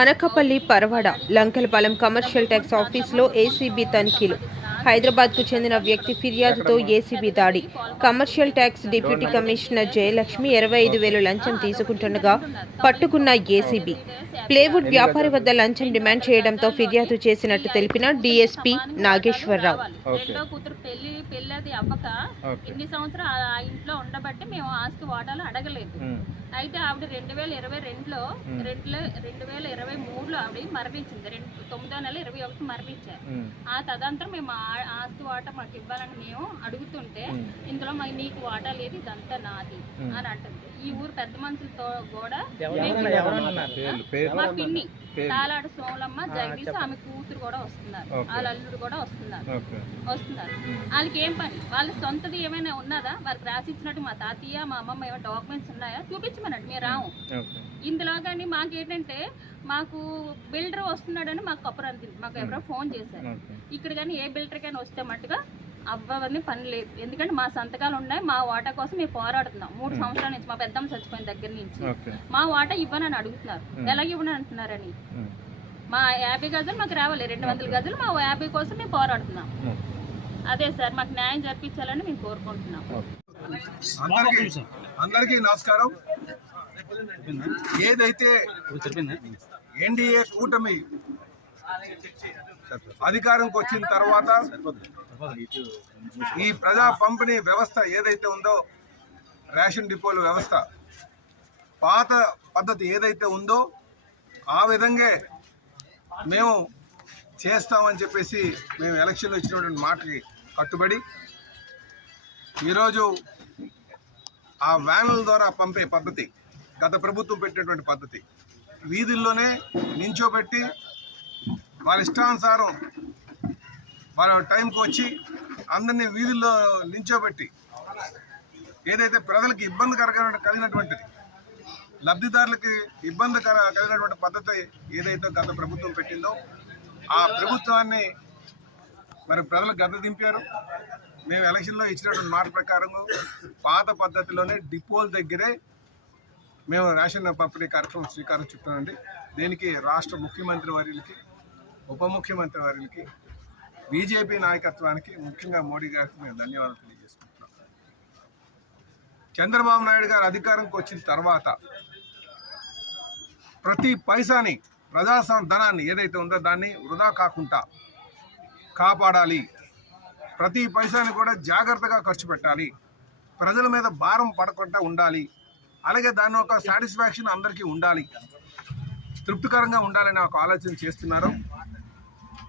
Anakapalli Paravada Lankelapalem commercial tax ఆఫీసులో ACB తనిఖీలు. హైదరాబాద్కు చెందిన వ్యక్తి ఫిర్యాదుతో ఏసీబీ దాడి. Commercial tax deputy commissioner Jayalakshmi 25,000 లంచం తీసుకుంటుండగా పట్టుకున్న ఏసీబీ. ప్లేవుడ్ వ్యాపారి వద్ద లంచం డిమాండ్ చేయడంతో ఫిర్యాదు చేసినట్టు తెలిపిన డీఎస్పీ నాగేశ్వరరావు. అయితే ఆవిడ 2022లో 2023లో ఆవిడ మరణించింది. 9వ నెల 21 మరణించారు. ఆ తదంతరం మేము ఆస్తి వాటా మాకు ఇవ్వాలని మేము అడుగుతుంటే ఇందులో మీకు వాటా లేదు, ఇదంతా నాది అని అంటుంది. ఈ ఊరు పెద్ద మనుషులతో కూడా మా పిన్ని తాలాడు సోమలమ్మ జగదీశ్ ఆమె కూతురు కూడా వస్తున్నారు, వాళ్ళ అల్లుడు కూడా వస్తున్నారు. వాళ్ళకి ఏం పని? వాళ్ళ సొంతది ఏమైనా ఉన్నదా? వాళ్ళకి రాసిచ్చినట్టు మా తాతయ్య మా అమ్మమ్మ ఏమైనా డాక్యుమెంట్స్ ఉన్నాయా? చూపించమనండి, మేము రాము. ఇందులో కానీ మాకేంటంటే మాకు బిల్డర్ వస్తున్నాడని మాకు కప్పురంతింది. మాకు ఎవరో ఫోన్ చేశారు. ఇక్కడ కానీ ఏ బిల్డర్ కానీ వస్తే మట్టుగా అవ్వని పని లేదు. ఎందుకంటే మా సంతకాలు ఉన్నాయి, మా వాటా కోసం మేము పోరాడుతున్నాం 3 సంవత్సరాల నుంచి. మా పెద్దమ్మ చచ్చిపోయిన దగ్గర నుంచి మా వాటా ఇవ్వనని అడుగుతున్నారు. ఎలా ఇవ్వని అంటున్నారని. మా 50 గజాలు మాకు రావాలి, 200 గజాలు మా 50 కోసం మేము పోరాడుతున్నాం. అదే సార్, మాకు న్యాయం జరిపించాలని మేము కోరుకుంటున్నాం. అందరికీ నమస్కారం. ఏదైతే ఎన్డీఏ కూటమి అధికారంకి వచ్చిన తర్వాత ఈ ప్రజా పంపిణీ వ్యవస్థ ఏదైతే ఉందో, రేషన్ డిపోల వ్యవస్థ పాత పద్ధతి ఏదైతే ఉందో ఆ విధంగా మేము చేస్తామని చెప్పేసి మేము ఎలక్షన్లో ఇచ్చినటువంటి మాటకి కట్టుబడి ఈరోజు ఆ వ్యాన్ల ద్వారా పంపే పద్ధతి, గత ప్రభుత్వం పెట్టినటువంటి పద్ధతి, వీధుల్లోనే నించోబెట్టి వాళ్ళ ఇష్టానుసారం వాళ్ళ టైంకి వచ్చి అందరినీ వీధుల్లో నించోబెట్టి ఏదైతే ప్రజలకు ఇబ్బంది కలిగినటువంటిది, లబ్ధిదారులకి ఇబ్బంది కలిగినటువంటి పద్ధతి ఏదైతే గత ప్రభుత్వం పెట్టిందో ఆ ప్రభుత్వాన్ని మరి ప్రజలు గద్ద దింపారు. మేము ఎలక్షన్లో ఇచ్చినటువంటి మాట ప్రకారం పాత పద్ధతిలోనే డిపోల దగ్గరే మేము రేషన్ పంపిణీ కార్యక్రమం శ్రీకారం చుట్టామండి. దీనికి రాష్ట్ర ముఖ్యమంత్రి వర్యులకి, ఉప ముఖ్యమంత్రి వర్యులకి, బీజేపీ నాయకత్వానికి, ముఖ్యంగా మోడీ గారికి మేము ధన్యవాదాలు తెలియజేసుకుంటున్నాం. చంద్రబాబు నాయుడు గారు అధికారంకి వచ్చిన తర్వాత ప్రతి పైసాని, ప్రజాధనాన్ని ఏదైతే ఉందో దాన్ని వృధా కాకుండా కాపాడాలి. ప్రతి పైసాని కూడా జాగ్రత్తగా ఖర్చు పెట్టాలి. ప్రజల మీద భారం పడకుండా ఉండాలి. అలాగే దాని ఒక సాటిస్ఫాక్షన్ అందరికీ ఉండాలి, తృప్తికరంగా ఉండాలని ఒక ఆలోచన చేస్తున్నారు.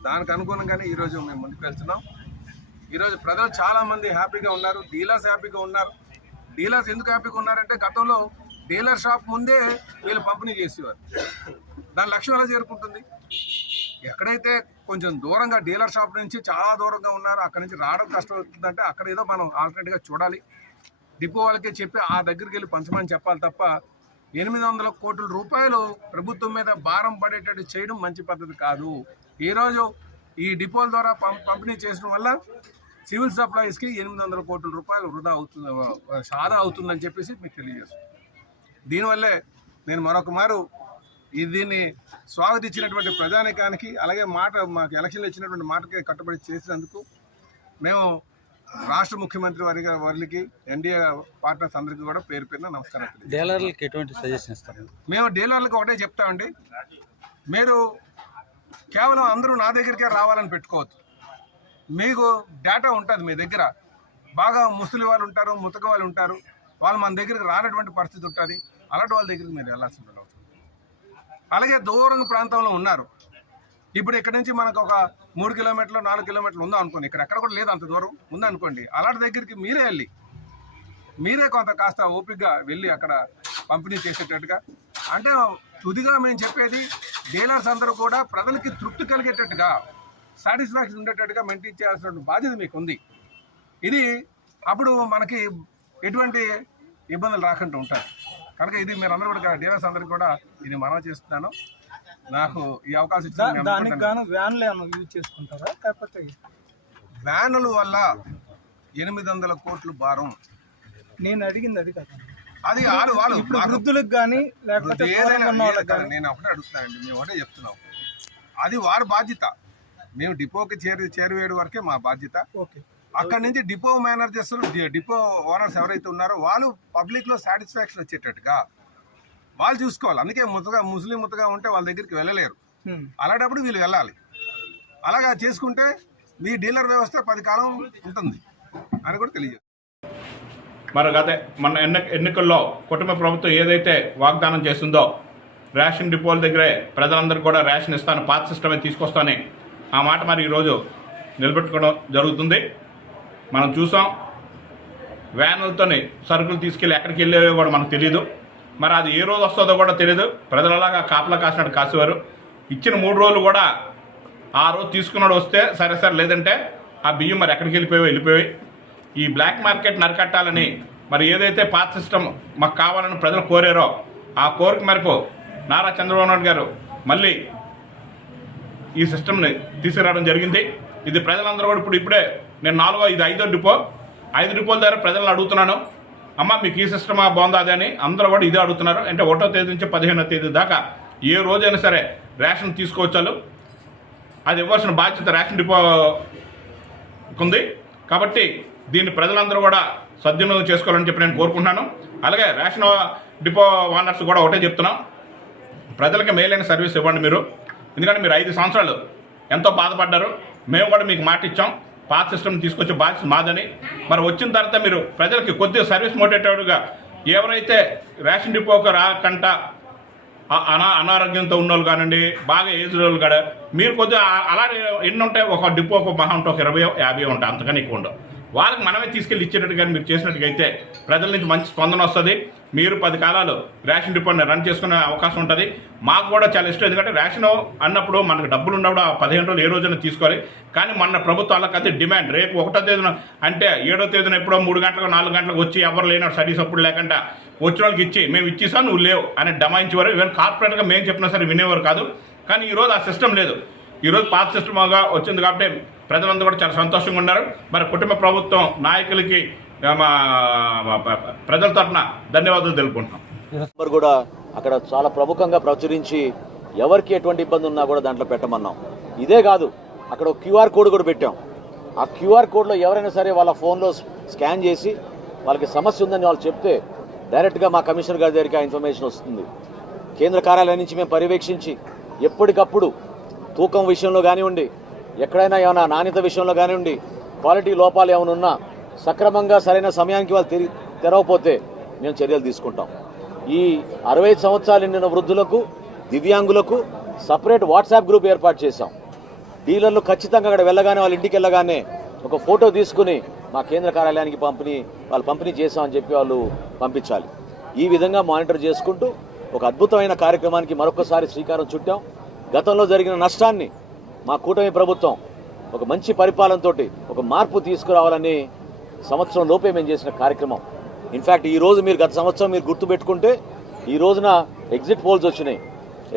దానికి అనుగుణంగానే ఈరోజు మేము ముందుకు వెళ్తున్నాం. ఈరోజు ప్రజలు చాలామంది హ్యాపీగా ఉన్నారు, డీలర్స్ హ్యాపీగా ఉన్నారు. డీలర్స్ ఎందుకు హ్యాపీగా ఉన్నారంటే గతంలో డీలర్ షాప్ ముందే వీళ్ళు పంపిణీ చేసేవారు. దాని లక్ష్యం ఎలా చేరుకుంటుంది? ఎక్కడైతే కొంచెం దూరంగా డీలర్ షాప్ నుంచి చాలా దూరంగా ఉన్నారో అక్కడి నుంచి రావడం కష్టం అవుతుందంటే అక్కడ ఏదో మనం ఆల్టర్నేట్గా చూడాలి. డిపో వాళ్ళకే చెప్పి ఆ దగ్గరికి వెళ్ళి పంచమని చెప్పాలి తప్ప 800 కోట్ల రూపాయలు ప్రభుత్వం మీద భారం పడేటట్టు చేయడం మంచి పద్ధతి కాదు. ఈరోజు ఈ డిపోల ద్వారా పంపిణీ చేయడం వల్ల సివిల్ సప్లైస్కి 800 కోట్ల రూపాయలు వృధా అవుతుంది, సాదా అవుతుందని చెప్పేసి మీకు తెలియజేస్తాను. దీనివల్లే నేను మరొక మారు దీన్ని స్వాగతించినటువంటి ప్రజానికానికి, అలాగే మాకు ఎలక్షన్లు ఇచ్చినటువంటి మాటకి కట్టుబడి చేసినందుకు మేము రాష్ట్ర ముఖ్యమంత్రి వారికి ఎన్డీఏ పార్ట్నర్స్ అందరికీ కూడా పేరు పేరున నమస్కారం. డీలర్లకు ఎటువంటి సజెషన్ ఇస్తారు? మేము డీలర్లకు ఒకటే చెప్తామండి, మీరు కేవలం అందరూ నా దగ్గరికే రావాలని పెట్టుకోవద్దు. మీకు డేటా ఉంటుంది మీ దగ్గర. బాగా ముసలి వాళ్ళు ఉంటారు, ముతక వాళ్ళు ఉంటారు, వాళ్ళు మన దగ్గరికి రానటువంటి పరిస్థితి ఉంటుంది. అలాంటి వాళ్ళ దగ్గరికి మీరు వెళ్ళాల్సి ఉంటుంది. అలాగే దూరం ప్రాంతంలో ఉన్నారు. ఇప్పుడు ఇక్కడ నుంచి మనకు ఒక 3 కిలోమీటర్లు 4 కిలోమీటర్లు ఉందా అనుకోండి, ఇక్కడ ఎక్కడ కూడా లేదు, అంత దూరం ఉందనుకోండి. అలాంటి దగ్గరికి మీరే వెళ్ళి మీరే కొంత కాస్త ఓపికగా వెళ్ళి అక్కడ పంపిణీ చేసేటట్టుగా, అంటే తుదిగా మేము చెప్పేది డీలర్స్ అందరూ కూడా ప్రజలకి తృప్తి కలిగేటట్టుగా, సాటిస్ఫాక్షన్ ఉండేటట్టుగా మెయింటైన్ చేయాల్సిన బాధ్యత మీకు ఉంది. ఇది అప్పుడు మనకి ఎటువంటి ఇబ్బందులు రాకుండా ఉంటాయి. కనుక ఇది మీరు అందరూ కూడా డీలర్స్ అందరికీ కూడా ఇది మనవి చేస్తున్నాను. నాకు ఈ అవకాశం ఇచ్చిన దానికి గాను వ్యాన్లు ఏమైనా యూజ్ చేసుకుంటారా లేకపోతే వ్యానుల వల్ల 800 కోట్లు భారం. నేను అడిగింది అది కదా, అది వాళ్ళు ఇప్పుడు వృద్ధులకు కానీ లేకపోతే ఏదైనా ఉన్న వాళ్ళకి కానీ. నేను ఒకటే అడుగుతానండి, మేము ఒకటే చెప్తున్నాం, అది వారి బాధ్యత. మేము డిపోకి చేరువేయడం వరకే మా బాధ్యత. ఓకే, అక్కడి నుంచి డిపో మేనేజర్స్, డిపో ఓనర్స్ ఎవరైతే ఉన్నారో వాళ్ళు పబ్లిక్లో సాటిస్ఫాక్షన్ వచ్చేటట్టుగా వాళ్ళు చూసుకోవాలి. అందుకే ముస్లిం ముతగా ఉంటే వాళ్ళ దగ్గరికి వెళ్ళలేరు. అలాంటప్పుడు వీళ్ళు వెళ్ళాలి. అలాగా చేసుకుంటే మీ డీలర్ వ్యవస్థ 10 కాలం ఉంటుంది అని కూడా తెలియజేస్తారు. మరి మన ఎన్నికల్లో కుటుంబ ప్రభుత్వం ఏదైతే వాగ్దానం చేస్తుందో రేషన్ డిపోల దగ్గరే ప్రజలందరికీ కూడా రేషన్ ఇస్తాను, పాత సిస్టమే తీసుకొస్తానని ఆ మాట మరి ఈరోజు నిలబెట్టుకోవడం జరుగుతుంది. మనం చూసాం, వ్యానులతోని సరుకులు తీసుకెళ్ళి ఎక్కడికి వెళ్ళేవో కూడా మనకు తెలియదు. మరి అది ఏ రోజు వస్తుందో కూడా తెలియదు. ప్రజలలాగా కాపలా కాసినట్టు కాసేవారు. ఇచ్చిన 3 రోజులు కూడా ఆ రోజు తీసుకున్నాడు వస్తే సరే లేదంటే ఆ బియ్యం మరి ఎక్కడికి వెళ్ళిపోయి ఈ బ్లాక్ మార్కెట్ నరికట్టాలని మరి ఏదైతే పాత సిస్టమ్ మాకు కావాలని ప్రజలు కోరారో ఆ కోరిక మేరకు నారా చంద్రబాబు నాయుడు గారు మళ్ళీ ఈ సిస్టమ్ని తీసుకురావడం జరిగింది. ఇది ప్రజలందరూ కూడా ఇప్పుడే నేను 5వ డిపో 5 డిపోల దగ్గర ప్రజలను అడుగుతున్నాను, అమ్మ మీకు ఈ సిస్టమా బాగుందా అదే అని అందరూ కూడా ఇదే అడుగుతున్నారు. అంటే 1వ తేదీ నుంచి 15వ తేదీ దాకా ఏ రోజైనా సరే రేషన్ తీసుకోవచ్చు. అది ఇవ్వాల్సిన బాధ్యత రేషన్ డిపో ఉంది. కాబట్టి దీన్ని ప్రజలందరూ కూడా సద్వినియోగం చేసుకోవాలని చెప్పి నేను కోరుకుంటున్నాను. అలాగే రేషన్ డిపో ఓనర్స్ కూడా ఒకటే చెప్తున్నాం, ప్రజలకి మేలైన సర్వీస్ ఇవ్వండి మీరు. ఎందుకంటే మీరు 5 సంవత్సరాలు ఎంతో బాధపడ్డారు. మేము కూడా మీకు మాట ఇచ్చాం, పాత సిస్టమ్ తీసుకొచ్చే బాధ్యత మాదని. మరి వచ్చిన తర్వాత మీరు ప్రజలకి కొద్దిగా సర్వీస్ మోటివేటెడ్గా ఎవరైతే రేషన్ డిపోకి రాకుండా అనారోగ్యంతో ఉన్నోళ్ళు కానివ్వండి, బాగా ఏజ్ వాళ్ళు కూడా మీరు కొద్దిగా అలాగే ఎన్ని ఉంటాయి, ఒక డిపోకి మహా ఉంటే ఒక 20-50 ఉంటాయి, అంతకని ఎక్కువ ఉండవు. వాళ్ళకి మనమే తీసుకెళ్ళి ఇచ్చేటట్టుగా మీరు చేసినట్టుగా అయితే ప్రజల నుంచి మంచి స్పందన వస్తుంది. మీరు 10 కాలాలు రేషన్ డిపోని రన్ చేసుకునే అవకాశం ఉంటుంది. మాకు కూడా చాలా ఇష్టం. ఎందుకంటే రేషన్ అన్నప్పుడు మనకు డబ్బులు ఉన్నప్పుడు 15 రోజులు ఏ రోజైనా తీసుకోవాలి. కానీ మన ప్రభుత్వం అలా అయితే డిమాండ్ రేపు 1వ తేదీన అంటే 7వ తేదీన ఎప్పుడో 3 గంటలకు 4 గంటలకు వచ్చి ఎవరు లేనప్పుడు స్టడీస్ అప్పుడు లేకుండా వచ్చిన వాళ్ళకి ఇచ్చి మేము ఇచ్చేసాను నువ్వు లేవు అని డమాయించేవారు. ఈవెన్ కార్పొరేట్గా మేము చెప్పినా సరే వినేవారు కాదు. కానీ ఈరోజు ఆ సిస్టమ్ లేదు. ఈరోజు పాత సిస్టమ్గా వచ్చింది కాబట్టి ప్రజలందరూ కూడా చాలా సంతోషంగా ఉన్నారు. మరి కుటుంబ ప్రభుత్వం నాయకులకి ప్రజల తరఫున ధన్యవాదాలు తెలుపుకుంటున్నాం. కూడా అక్కడ చాలా ప్రముఖంగా ప్రచురించి ఎవరికి ఎటువంటి ఇబ్బంది ఉన్నా కూడా దాంట్లో పెట్టమన్నాం. ఇదే కాదు, అక్కడ ఒక క్యూఆర్ కోడ్ కూడా పెట్టాం. ఆ క్యూఆర్ కోడ్లో ఎవరైనా సరే వాళ్ళ ఫోన్లో స్కాన్ చేసి వాళ్ళకి సమస్య ఉందని వాళ్ళు చెప్తే డైరెక్ట్గా మా కమిషనర్ గారి దగ్గరికి ఆ ఇన్ఫర్మేషన్ వస్తుంది. కేంద్ర కార్యాలయం నుంచి మేము పర్యవేక్షించి ఎప్పటికప్పుడు తూకం విషయంలో కానివ్వండి, ఎక్కడైనా ఏమైనా నాణ్యత విషయంలో కానివ్వండి, క్వాలిటీ లోపాలు ఏమైనా ఉన్నా సక్రమంగా సరైన సమయానికి వాళ్ళు తెరవకపోతే మేము చర్యలు తీసుకుంటాం. ఈ 65 సంవత్సరాలు నిండిన వృద్ధులకు, దివ్యాంగులకు సపరేట్ వాట్సాప్ గ్రూప్ ఏర్పాటు చేశాం. డీలర్లు ఖచ్చితంగా అక్కడ వెళ్ళగానే వాళ్ళ ఇంటికి వెళ్ళగానే ఒక ఫోటో తీసుకుని మా కేంద్ర కార్యాలయానికి పంపిణీ చేశామని చెప్పి వాళ్ళు పంపించాలి. ఈ విధంగా మానిటర్ చేసుకుంటూ ఒక అద్భుతమైన కార్యక్రమానికి మరొకసారి శ్రీకారం చుట్టాం. గతంలో జరిగిన నష్టాన్ని మా కూటమి ప్రభుత్వం ఒక మంచి పరిపాలనతో ఒక మార్పు తీసుకురావాలని సంవత్సరం లోపే మేము చేసిన కార్యక్రమం. ఇన్ఫ్యాక్ట్ ఈరోజు మీరు గత సంవత్సరం మీరు గుర్తుపెట్టుకుంటే ఈ రోజున ఎగ్జిట్ పోల్స్ వచ్చినాయి.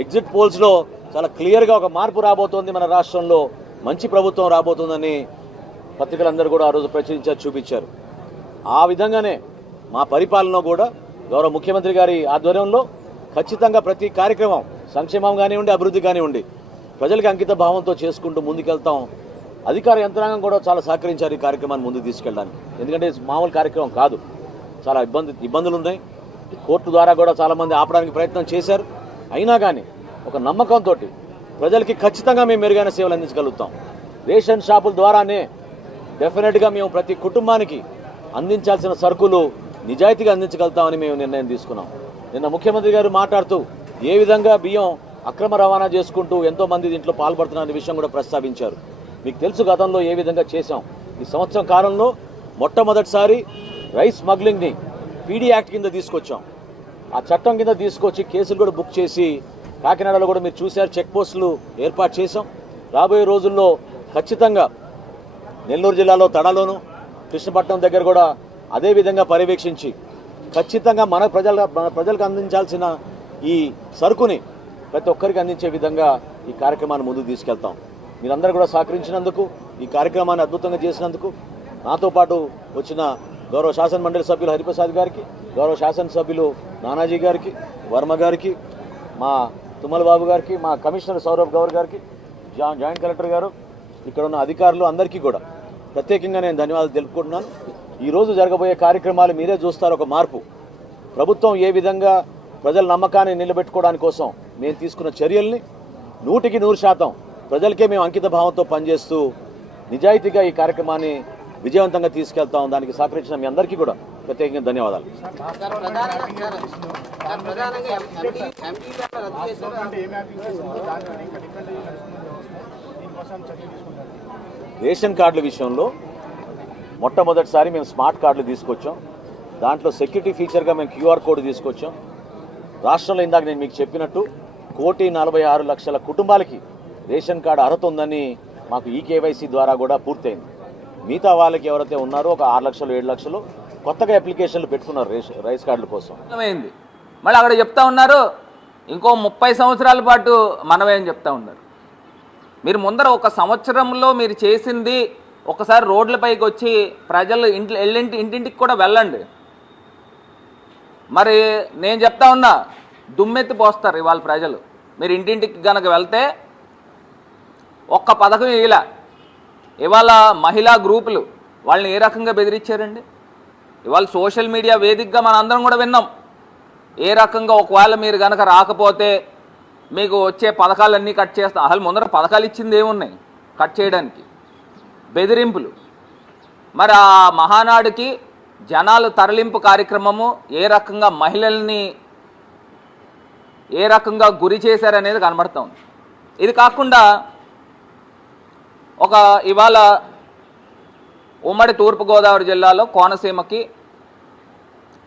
ఎగ్జిట్ పోల్స్లో చాలా క్లియర్గా ఒక మార్పు రాబోతోంది, మన రాష్ట్రంలో మంచి ప్రభుత్వం రాబోతుందని పత్రికలందరూ కూడా ఆ రోజు ప్రచురించారు, చూపించారు. ఆ విధంగానే మా పరిపాలన కూడా గౌరవ ముఖ్యమంత్రి గారి ఆధ్వర్యంలో ఖచ్చితంగా ప్రతి కార్యక్రమం సంక్షేమం కానివ్వండి, అభివృద్ధి కానివ్వండి ప్రజలకు అంకిత భావంతో చేసుకుంటూ ముందుకెళ్తాం. అధికార యంత్రాంగం కూడా చాలా సహకరించారు ఈ కార్యక్రమాన్ని ముందుకు తీసుకెళ్ళడానికి. ఎందుకంటే మామూలు కార్యక్రమం కాదు, చాలా ఇబ్బందులు ఉన్నాయి. కోర్టు ద్వారా కూడా చాలామంది ఆపడానికి ప్రయత్నం చేశారు. అయినా కానీ ఒక నమ్మకంతో ప్రజలకి ఖచ్చితంగా మేము మెరుగైన సేవలు అందించగలుగుతాం. రేషన్ షాపుల ద్వారానే డెఫినెట్గా మేము ప్రతి కుటుంబానికి అందించాల్సిన సరుకులు నిజాయితీగా అందించగలుగుతామని మేము నిర్ణయం తీసుకున్నాం. నిన్న ముఖ్యమంత్రి గారు మాట్లాడుతూ ఏ విధంగా బియ్యం అక్రమ రవాణా చేసుకుంటూ ఎంతోమంది దీంట్లో పాల్పడుతున్న విషయం కూడా ప్రస్తావించారు. మీకు తెలుసు గతంలో ఏ విధంగా చేశాం. ఈ సంవత్సరం కాలంలో మొట్టమొదటిసారి రైస్ స్మగ్లింగ్ని పీడీ యాక్ట్ కింద తీసుకొచ్చాం. ఆ చట్టం కింద తీసుకొచ్చి కేసులు కూడా బుక్ చేసి కాకినాడలో కూడా మీరు చూశారు, చెక్ పోస్టులు ఏర్పాటు చేశాం. రాబోయే రోజుల్లో ఖచ్చితంగా నెల్లూరు జిల్లాలో తడలోను, కృష్ణపట్నం దగ్గర కూడా అదే విధంగా పర్యవేక్షించి ఖచ్చితంగా మన ప్రజలకు అందించాల్సిన ఈ సరుకుని ప్రతి ఒక్కరికి అందించే విధంగా ఈ కార్యక్రమాన్ని ముందుకు తీసుకెళ్తాం. మీరందరూ కూడా సహకరించినందుకు, ఈ కార్యక్రమాన్ని అద్భుతంగా చేసినందుకు, నాతో పాటు వచ్చిన గౌరవ శాసన మండలి సభ్యులు హరిప్రసాద్ గారికి, గౌరవ శాసనసభ్యులు నానాజీ గారికి, వర్మ గారికి, మా తుమ్మల బాబు గారికి, మా కమిషనర్ సౌరభ్ గౌర్ గారికి, జాయింట్ కలెక్టర్ గారు, ఇక్కడ ఉన్న అధికారులు అందరికీ కూడా ప్రత్యేకంగా నేను ధన్యవాదాలు తెలుపుకుంటున్నాను. ఈరోజు జరగబోయే కార్యక్రమాలు మీరే చూస్తారు. ఒక మార్పు, ప్రభుత్వం ఏ విధంగా ప్రజల నమ్మకాన్ని నిలబెట్టుకోవడానికి కోసం మేము తీసుకున్న చర్యల్ని 100% ప్రజలకే మేము అంకిత భావంతో పనిచేస్తూ నిజాయితీగా ఈ కార్యక్రమాన్ని విజయవంతంగా తీసుకెళ్తాం. దానికి సహకరించిన మీ అందరికీ కూడా ప్రత్యేకంగా ధన్యవాదాలు. రేషన్ కార్డుల విషయంలో మొట్టమొదటిసారి మేము స్మార్ట్ కార్డులు తీసుకొచ్చాం. దాంట్లో సెక్యూరిటీ ఫీచర్గా మేము QR కోడ్ తీసుకొచ్చాం. రాష్ట్రంలో ఇందాక నేను మీకు చెప్పినట్టు 1,46,00,000 కుటుంబాలకి రేషన్ కార్డు అర్హత ఉందని మాకు eKYC ద్వారా కూడా పూర్తయింది. మిగతా వాళ్ళకి ఎవరైతే ఉన్నారో ఒక 6 లక్షలు 7 లక్షలు కొత్తగా అప్లికేషన్లు పెట్టుకున్నారు రైస్ కార్డుల కోసం. మళ్ళీ అక్కడ చెప్తా ఉన్నారు ఇంకో 30 సంవత్సరాల పాటు మనమే అని చెప్తా ఉన్నారు. మీరు ముందర ఒక సంవత్సరంలో మీరు చేసింది ఒకసారి రోడ్లపైకి వచ్చి ప్రజలు ఇంటింటికి కూడా వెళ్ళండి. మరి నేను చెప్తా ఉన్నా, దుమ్మెత్తి పోస్తారు ఇవాళ ప్రజలు. మీరు ఇంటింటికి కనుక వెళ్తే ఒక్క పథకం ఇలా ఇవాళ మహిళా గ్రూపులు వాళ్ళని ఏ రకంగా బెదిరించారండి. ఇవాళ సోషల్ మీడియా వేదికగా మన అందరం కూడా విన్నాం ఏ రకంగా. ఒకవేళ మీరు కనుక రాకపోతే మీకు వచ్చే పథకాలన్నీ కట్ చేస్తాం. అసలు ముందర పథకాలు ఇచ్చింది ఏమున్నాయి కట్ చేయడానికి? బెదిరింపులు. మరి ఆ మహానాడుకి జనాలు తరలింపు కార్యక్రమము ఏ రకంగా మహిళల్ని ఏ రకంగా గురి చేశారనేది కనబడతా ఉంది. ఇది కాకుండా ఒక ఇవాళ ఉమ్మడి తూర్పుగోదావరి జిల్లాలో కోనసీమకి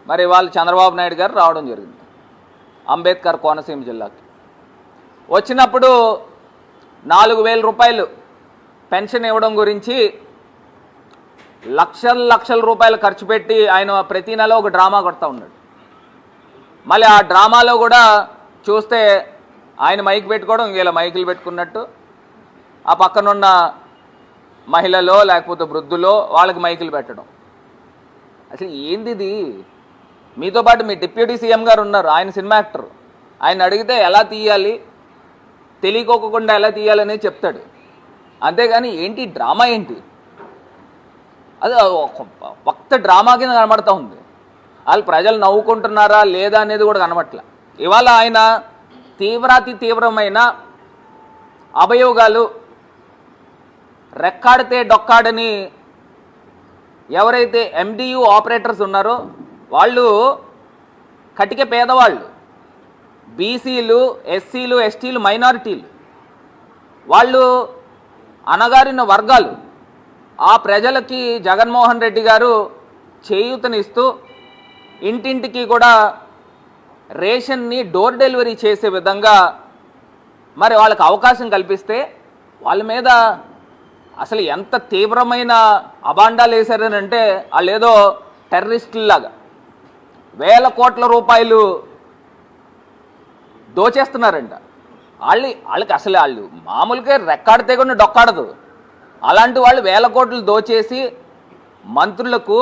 మరి ఇవాళ చంద్రబాబు నాయుడు గారు రావడం జరిగింది. అంబేద్కర్ కోనసీమ జిల్లాకి వచ్చినప్పుడు 4,000 రూపాయలు పెన్షన్ ఇవ్వడం గురించి లక్షల రూపాయలు ఖర్చు పెట్టి ఆయన ప్రతి నెల ఒక డ్రామా కొడతా ఉన్నాడు. మళ్ళీ ఆ డ్రామాలో కూడా చూస్తే ఆయన మైక్ పెట్టుకోవడం, ఇలా మైకులు పెట్టుకున్నట్టు ఆ పక్కనున్న మహిళలో లేకపోతే వృద్ధులో వాళ్ళకి మైకులు పెట్టడం. అసలు ఏంది ఇది? మీతో పాటు మీ డిప్యూటీ సీఎం గారు ఉన్నారు, ఆయన సినిమా యాక్టర్. ఆయన అడిగితే ఎలా తీయాలి, తెలియకోకుండా ఎలా తీయాలనేది చెప్తాడు. అంతేగాని ఏంటి డ్రామా ఏంటి? అది ఒక్క డ్రామా కింద కనబడతా ఉంది. వాళ్ళు ప్రజలు నవ్వుకుంటున్నారా లేదా అనేది కూడా కనబట్ల. ఇవాళ ఆయన తీవ్రమైన అభియోగాలు, రెక్కాడితే డొక్కాడని ఎవరైతే MDU ఆపరేటర్స్ ఉన్నారో వాళ్ళు కటిక పేదవాళ్ళు, బీసీలు, ఎస్సీలు, ఎస్టీలు, మైనారిటీలు, వాళ్ళు అణగారిన వర్గాలు. ఆ ప్రజలకి జగన్మోహన్ రెడ్డి గారు చేయూతనిస్తూ ఇంటింటికి కూడా రేషన్ని డోర్ డెలివరీ చేసే విధంగా మరి వాళ్ళకి అవకాశం కల్పిస్తే వాళ్ళ మీద అసలు ఎంత తీవ్రమైన అబాండాలు వేశారనంటే వాళ్ళు ఏదో టెర్రరిస్టుల్లాగా వేల కోట్ల రూపాయలు దోచేస్తున్నారంట. వాళ్ళకి అసలు వాళ్ళు మామూలుగా రెక్కాడితే కూడా డొక్కాడదు. అలాంటి వాళ్ళు వేల కోట్లు దోచేసి మంత్రులకు,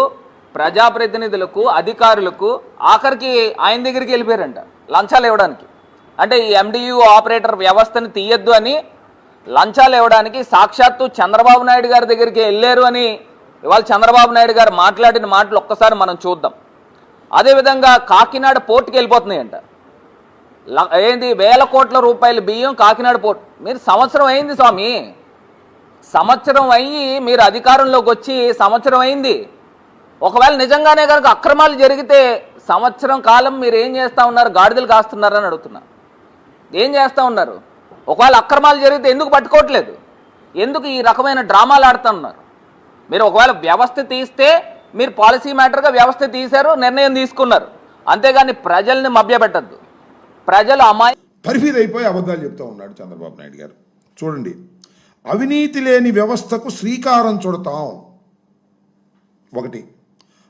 ప్రజాప్రతినిధులకు, అధికారులకు, ఆఖరికి ఆయన దగ్గరికి వెళ్ళిపోయారంట లంచాలు ఇవ్వడానికి. అంటే ఈ MDU ఆపరేటర్ వ్యవస్థని తీయద్దు అని లంచాలు ఇవ్వడానికి సాక్షాత్తు చంద్రబాబు నాయుడు గారి దగ్గరికి వెళ్ళారు అని ఇవాళ చంద్రబాబు నాయుడు గారు మాట్లాడిన మాటలు ఒక్కసారి మనం చూద్దాం. అదేవిధంగా కాకినాడ పోర్టుకి వెళ్ళిపోతున్నాయంట. ఏంది వేల కోట్ల రూపాయల బియ్యం కాకినాడ పోర్ట్. మీరు సంవత్సరం అయింది స్వామి, సంవత్సరం అయ్యి మీరు అధికారంలోకి వచ్చి సంవత్సరం అయింది. ఒకవేళ నిజంగానే కనుక అక్రమాలు జరిగితే సంవత్సరం కాలం మీరు ఏం చేస్తూ ఉన్నారు? గాడిదలు కాస్తున్నారని అడుగుతున్నా. ఏం చేస్తూ ఉన్నారు? ఒకవేళ అక్రమాలు జరిగితే ఎందుకు పట్టుకోవట్లేదు? ఎందుకు ఈ రకమైన డ్రామాలు ఆడుతూ ఉన్నారు? మీరు ఒకవేళ వ్యవస్థ తీస్తే మీరు పాలసీ మ్యాటర్గా వ్యవస్థ తీశారు, నిర్ణయం తీసుకున్నారు. అంతేగాని ప్రజల్ని మభ్యపెట్టద్దు. ప్రజలు పరిఫీద్ అయిపోయి అబద్ధాలు చెప్తూ ఉన్నాడు చంద్రబాబు నాయుడు గారు. చూడండి, అవినీతి లేని వ్యవస్థకు శ్రీకారం చుడతాం. ఒకటి,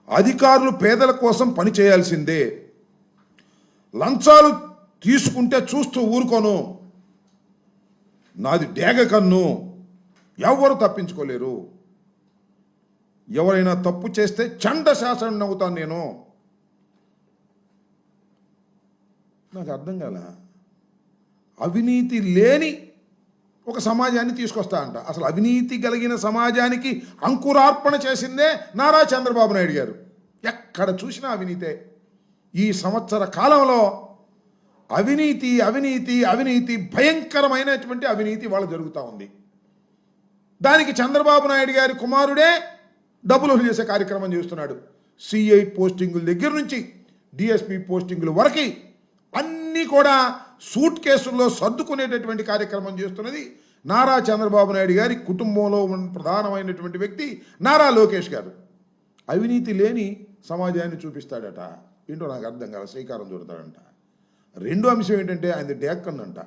అధికారులు పేదల కోసం పని చేయాల్సిందే. లంచాలు తీసుకుంటే చూస్తూ ఊరుకోను. నాది డేగ కన్ను, ఎవరు తప్పించుకోలేరు. ఎవరైనా తప్పు చేస్తే చండ శాసనం అవుతాను నేను. నాకు అర్థం కాల. అవినీతి లేని ఒక సమాజాన్ని తీసుకొస్తా అంట. అసలు అవినీతి కలిగిన సమాజానికి అంకురార్పణ చేసిందే నారా చంద్రబాబు నాయుడు గారు. ఎక్కడ చూసినా అవినీతే. ఈ సంవత్సర కాలంలో అవినీతి అవినీతి అవినీతి భయంకరమైనటువంటి అవినీతి వాళ్ళ జరుగుతూ ఉంది. దానికి చంద్రబాబు నాయుడు గారి కుమారుడే డబ్బులు వసూలు చేసే కార్యక్రమం చేస్తున్నాడు. సిఐ పోస్టింగుల దగ్గర నుంచి డిఎస్పి పోస్టింగుల వరకు అన్నీ కూడా సూట్ కేసుల్లో సర్దుకునేటటువంటి కార్యక్రమం చేస్తున్నది నారా చంద్రబాబు నాయుడు గారి కుటుంబంలో ఉన్న ప్రధానమైనటువంటి వ్యక్తి నారా లోకేష్ గారు. అవినీతి లేని సమాజాన్ని చూపిస్తాడట. ఏంటో నాకు అర్థం కాదు. శ్రీకారం చుడతాడంట. రెండో అంశం ఏంటంటే ఆయన డేక్కన్నంట.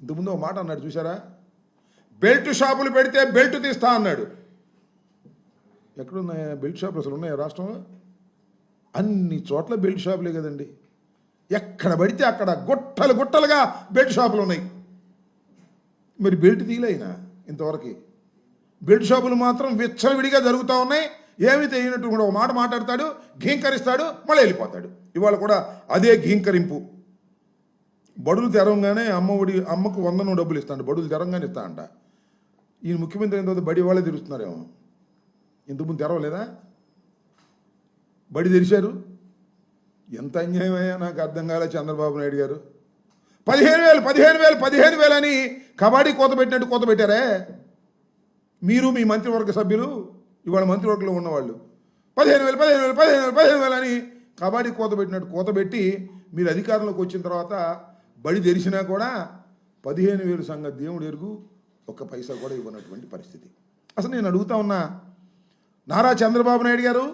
ఇంతకుముందు ఒక మాట అన్నాడు చూసారా, బెల్ట్ షాపులు పెడితే బెల్ట్ తీస్తా అన్నాడు. ఎక్కడున్నాయా బెల్ట్ షాపులు? అసలు ఉన్నాయా రాష్ట్రంలో? అన్ని చోట్ల బెల్ట్ షాపులే కదండి. ఎక్కడ పడితే అక్కడ గుట్టలు గుట్టలుగా బెల్ట్ షాపులు ఉన్నాయి. మరి బెల్ట్ తీయలేనా ఇంతవరకు? బెల్ట్ షాపులు మాత్రం విచ్చలవిడిగా జరుగుతూ ఉన్నాయి. ఏమి తెలియనట్టు కూడా ఒక మాట మాట్లాడతాడు, ఘీంకరిస్తాడు, మళ్ళీ వెళ్ళిపోతాడు. ఇవాళ కూడా అదే ఘీంకరింపు. బడులు తెరవంగానే అమ్మకు 100 డబ్బులు ఇస్తాడు. బడులు తెరంగానే ఇస్తా అంట. ఈయన ముఖ్యమంత్రి అయిన తర్వాత బడి వాళ్ళే తెరుస్తున్నారేమో. ఇంతకుముందు తెరవలేదా? బడి తెరిచారు. ఎంత అన్యాయమయ్యా, నాకు అర్థం కాలే చంద్రబాబు నాయుడు గారు. 15,000 అని కబడ్డీ కోత పెట్టినట్టు కోత పెట్టారే మీరు, మీ మంత్రివర్గ సభ్యులు, ఇవాళ మంత్రివర్గంలో ఉన్నవాళ్ళు. 15,000 అని కబడ్డీ కోత పెట్టినట్టు కోత పెట్టి మీరు అధికారంలోకి వచ్చిన తర్వాత బడి తెరిచినా కూడా 15,000 సంగతి దేవుడు ఎరుగు, ఒక్క పైసా కూడా ఇవ్వనటువంటి పరిస్థితి. అసలు నేను అడుగుతా ఉన్నా, నారా చంద్రబాబు నాయుడు గారు,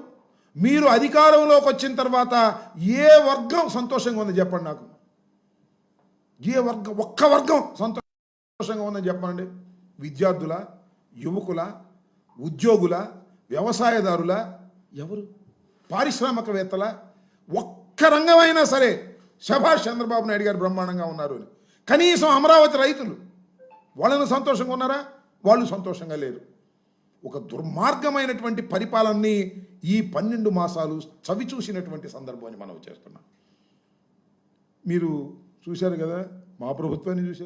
మీరు అధికారంలోకి వచ్చిన తర్వాత ఏ వర్గం సంతోషంగా ఉందో చెప్పండి నాకు. ఏ వర్గం, ఒక్క వర్గం సంతోషంగా ఉందని చెప్పండి. విద్యార్థుల, యువకుల, ఉద్యోగుల, వ్యవసాయదారుల, ఎవరు? పారిశ్రామికవేత్తల, ఒక్క రంగమైనా సరే శభాష్ చంద్రబాబు నాయుడు గారు బ్రహ్మాండంగా ఉన్నారు అని. కనీసం అమరావతి రైతులు వాళ్ళను సంతోషంగా ఉన్నారా? వాళ్ళు సంతోషంగా లేరు. ఒక దుర్మార్గమైనటువంటి పరిపాలనని ఈ 12 మాసాలు చవి చూసినటువంటి సందర్భాన్ని మనం చేస్తున్నాం. మీరు చూశారు కదా, మా ప్రభుత్వాన్ని చూశారు.